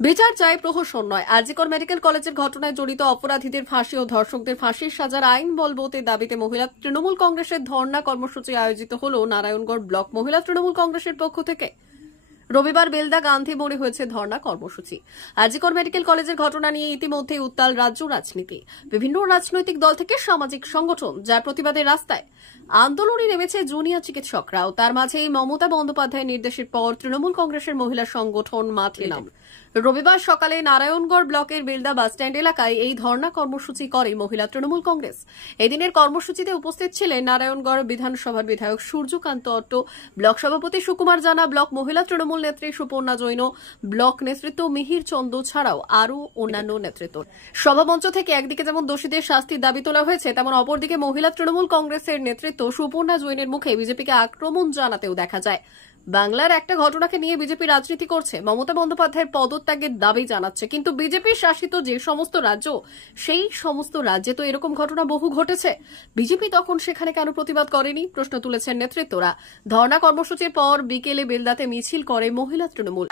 বিচার চাই, প্রহসন নয়। আরজিকর মেডিকেল কলেজের ঘটনায় জড়িত অপরাধীদের ফাঁসি ও ধর্ষকদের ফাঁসির সাজার আইন বলবতের দাবিতে মহিলা তৃণমূল কংগ্রেসের ধর্ণা কর্মসূচি আয়োজিত হল নারায়ণগড় ব্লক মহিলা তৃণমূল কংগ্রেসের পক্ষ থেকে। রবিবার বেলদা গান্ধী মোড়ে হয়েছে ধর্ণা কর্মসূচি। আরজিকর মেডিকেল কলেজের ঘটনা নিয়ে ইতিমধ্যেই উত্তাল রাজ্য রাজনীতি। বিভিন্ন রাজনৈতিক দল থেকে সামাজিক সংগঠন যার প্রতিবাদে রাস্তায় আন্দোলনে নেমেছে জুনিয়র চিকিৎসকরাও। তার মাঝেই মমতা বন্দ্যোপাধ্যায়ের নির্দেশের পর তৃণমূল কংগ্রেসের মহিলা সংগঠন মাঠে নামল। রবিবার সকালে নারায়ণগড় ব্লকের বেলদা বাসস্ট্যান্ড এলাকায় এই ধর্ণা কর্মসূচি করে মহিলা তৃণমূল কংগ্রেস। এদিনের কর্মসূচিতে উপস্থিত ছিলেন নারায়ণগড় বিধানসভার বিধায়ক সূর্যকান্ত অট্ট, ব্লক সভাপতি সুকুমার জানা, ব্লক মহিলা তৃণমূল নেত্রী সুপর্ণা জৈন, ব্লক নেতৃত্ব মিহির চন্দ্র ছাড়াও আরও অন্যান্য নেতৃত্ব। সভামঞ্চ থেকে একদিকে যেমন দোষীদের শাস্তির দাবি তোলা হয়েছে, তেমন অপরদিকে মহিলা তৃণমূল কংগ্রেসের নেতৃত্ব সুপর্ণা জৈনের মুখে বিজেপিকে আক্রমণ জানাতেও দেখা যায়। বাংলার একটা ঘটনাকে নিয়ে বিজেপি রাজনীতি করছে, মমতা বন্দ্যোপাধ্যায়ের পদত্যাগের দাবি জানাচ্ছে, কিন্তু বিজেপি শাসিত যে সমস্ত রাজ্য, সেই সমস্ত রাজ্যে তো এরকম ঘটনা বহু ঘটেছে। বিজেপি তখন সেখানে কেন প্রতিবাদ করেনি, প্রশ্ন তুলেছেন নেতৃত্বরা। ধর্ণা কর্মসূচির পর বিকেলে বেলদাতে মিছিল করে মহিলা তৃণমূল।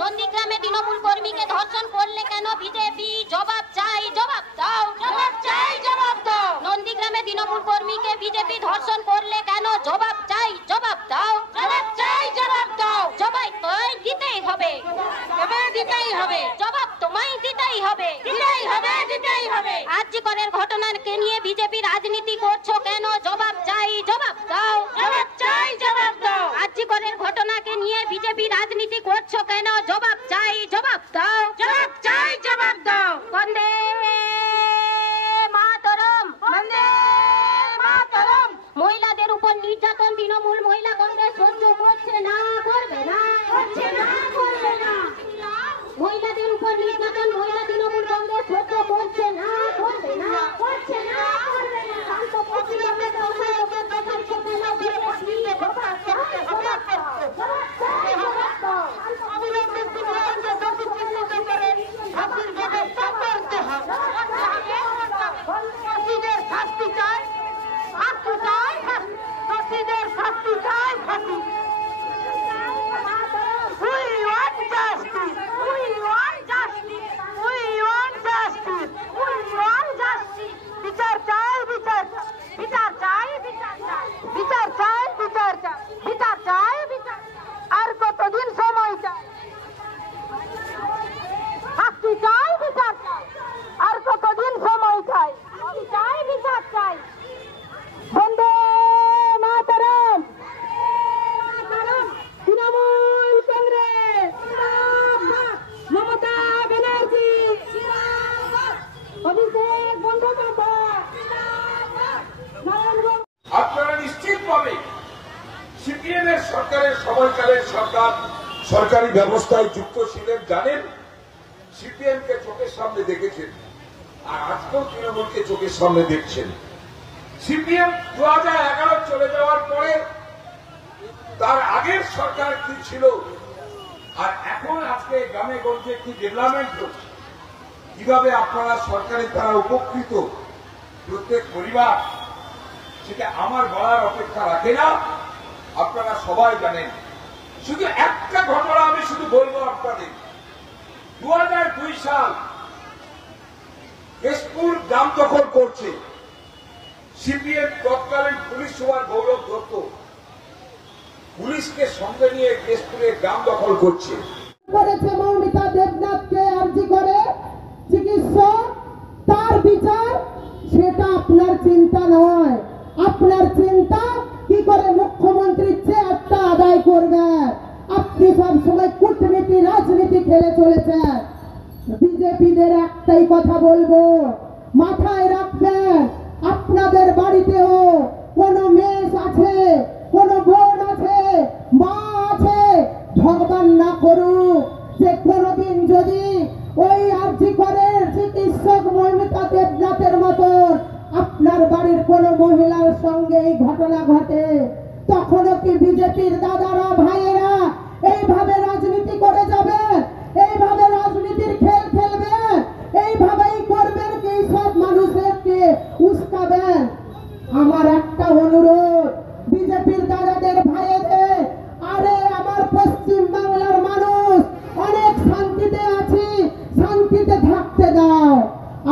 নন্দীগ্রামে তৃণমূল কর্মীকে ধর্ষণ করলে কেন বিজেপি? জবাব চাই, জবাব দাও, জবাব চাই, জবাব দাও। নন্দীগ্রামে তৃণমূল কর্মীকে বিজেপি ধর্ষণ করলে কেন? জবাব চাই, জবাব দাও, জবাব চাই, জবাব দাও। জবাব তোমায় দিতেই হবে, জবাব দিতেই হবে, জবাব তোমায় দিতেই হবে, দিতেই হবে, দিতেই হবে। আরজিকরের ঘটনাকে নিয়ে বিজেপি রাজনীতি করছো কেন? জবাব চাই, জবাব দাও, জবাব চাই, জবাব দাও। আরজিকরের ঘটনাকে নিয়ে বিজেপি রাজনীতি করছো কেন? জবাব চাই, জবাব দাও, জবাব চাই, জবাব দাও। বন্দে মাতরম, বন্দে মাতরম। মহিলাদের উপর নির্যাতন তৃণমূল মহিলা কংগ্রেস সহ্য করছে না, করবে না, করছে না, করবে না। মহিলাদের উপর নির্যাতন মহিলা তৃণমূল কংগ্রেস সহ্য করছে না, করবে না, করছে না, করবে না। শান্ত পশ্চিমবঙ্গের দশায় লোকের দশায় ছোট না ধরে বসিয়ে জবাব চাই, জবাব দাও, জবাব চাই, জবাব দাও। আর কতদিন সময় চাই? শাস্তি চাই, বিচার চাই। আর কতদিন সময় চাই? চাই, বিচার চাই। বন্দে মাতরম, তৃণমূল কংগ্রেস, মমতা ব্যানার্জি, অভিষেক বন্দ্যোপাধ্যায়। আপনারা নিশ্চিতভাবে সিপিএম এর সরকারের সময়কালের সরকারি ব্যবস্থায় যুক্ত ছিলেন, জানেন। সিপিএম কে চোখের সামনে দেখেছেন, আর আজকেও তৃণমূলকে চোখের সামনে দেখছেন। সিপিএম 2011 চলে যাওয়ার পরে তার আগের সরকার কি ছিল, আর এখন আজকে গ্রামে গঞ্জে কি ডেভেলপমেন্ট হচ্ছে, কিভাবে আপনারা সরকারের দ্বারা উপকৃত প্রত্যেক পরিবার, সেটা আমার বলার অপেক্ষা রাখে না। আপনারা সবাই জানেন। শুধু একটা ঘটনা আমি শুধু বলবো আপনাদের। 2002 সাল কেশপুর গ্রাম দখল করছে সিপিএম তৎকালীন পুলিশ সুপার গৌরব দত্ত, পুলিশকে সঙ্গে নিয়ে কেশপুরে গ্রাম দখল করছে। মৌমিতা দেবনাথকে আরজি করে চিকিৎসক, তার বিচার সেটা আপনার চিন্তা নয়। আপনার চিন্তা কি করে মুখ্যমন্ত্রীর চেয়ারটা আদায় করবেন। আপনি সবসময় কূটনীতি রাজনীতি খেলে চলেছেন। বিজেপিদের একটাই কথা বলবো, মাথায় রাখবেন আপনাদের বাড়িতেও কোনো মেয়ে আছে, কোনো বোন আছে, মা আছে, ভগবান না করুক যে কোনোদিন যদি ওই আরজি করে চিকিৎসক মৌমিতা দেবনাথের মতন আপনার বাড়ির কোনো মহিলার সঙ্গে এই ঘটনা ঘটে, তখনও কি বিজেপির দাদারা ভাইয়েরা এইভাবে রাজনীতি করে যাবেন? এইভাবে রাজনীতির খেল খেলবেন? এইভাবেই করবেন কি সব মানুষদেরকে উস্কাবেন? আমার একটা অনুরোধ বিজেপির দাদাদের ভাইয়েদের, আরে আমার পশ্চিম বাংলার মানুষ অনেক শান্তিতে আছি, শান্তিতে থাকতে দাও।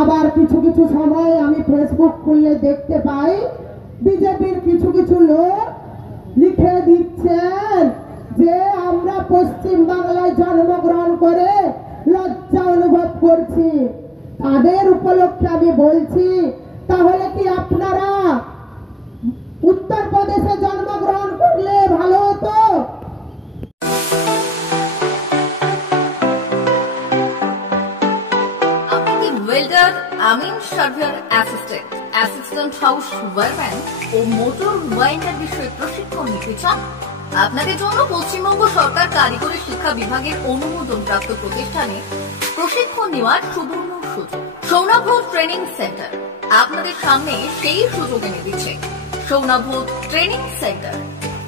আবার কিছু কিছু সময় আমি ফেসবুক খুললে দেখতে পাই বিজেপির কিছু কিছু লোক লিখে দিচ্ছেন যে আমরা পশ্চিম বাংলায় জন্মগ্রহণ করে লজ্জা অনুভব করছি। তাদের উপলক্ষে আমি বলছি, তাহলে কি আপনারা উত্তরপ্রদেশে জন্মগ্রহণ করলে ভালো হতো? আপনি ওয়েল্ডার, আমিন surveyor assistant, assistant house wireman ও মোটর ওয়াইন্ডার বিষয়ে প্রশিক্ষণ নিতে চান? আপনাদের জন্য পশ্চিমবঙ্গ সরকার কারিগরি শিক্ষা বিভাগের অনুমোদনপ্রাপ্ত প্রতিষ্ঠানে প্রশিক্ষণ নেওয়ার সুবর্ণ সুযোগ। সৌনাভ ট্রেনিং সেন্টার আপনাদের সামনে সেই সুযোগ এনে দিচ্ছে। সৌনাভ ট্রেনিং সেন্টার,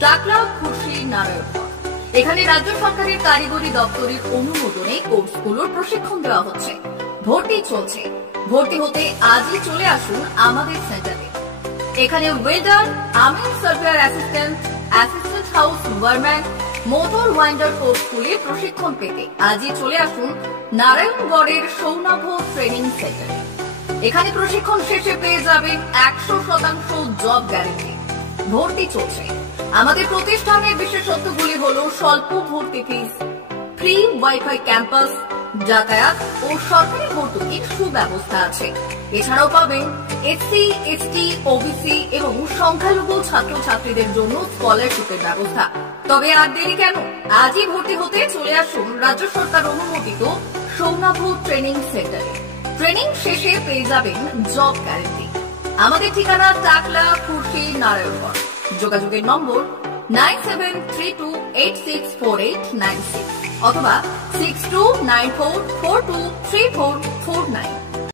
টাকলা, খুশি, নারায়ণগড়। এখানে রাজ্য সরকারের কারিগরি দপ্তরের অনুমোদনে কোর্সগুলোর প্রশিক্ষণ দেওয়া হচ্ছে। ভর্তি চলছে। ভর্তি হতে আজই চলে আসুন আমাদের সেন্টারে। এখানে ওয়েল্ডার, আমিন surveyor assistant, assistant house wireman, motor winder কোর্সগুলি প্রশিক্ষণ পেতে আজই চলে আসুন নারায়ণগড়ের সৌনাভ ট্রেনিং সেন্টারে। এখানে প্রশিক্ষণ শেষে পেয়ে যাবেন 100% জব গ্যারেন্টি। ভর্তি চলছে। আমাদের প্রতিষ্ঠানের বিশেষত্বগুলি হলো স্বল্প ভর্তি ফিস, ফ্রি ওয়াইফাই ক্যাম্পাস, যাতায়াত ও সরকারি ভর্তুকির সুব্যবস্থা আছে। এছাড়াও পাবেন এসসি, এসটি, ওবিসি এবং সংখ্যালঘু ছাত্রছাত্রীদের জন্য স্কলারশিপের ব্যবস্থা। তবে আর দেরি কেন, আজই ভর্তি হতে চলে আসুন রাজ্য সরকার অনুমোদিত সৌনাভ ট্রেনিং সেন্টারে। ট্রেনিং শেষে পেয়ে যাবেন জব গ্যারেন্টি। আমাদের ঠিকানা টাকলা, খুশি, নারায়ণগড়। যোগাযোগের নম্বর 9732864896 অথবা 6294423449।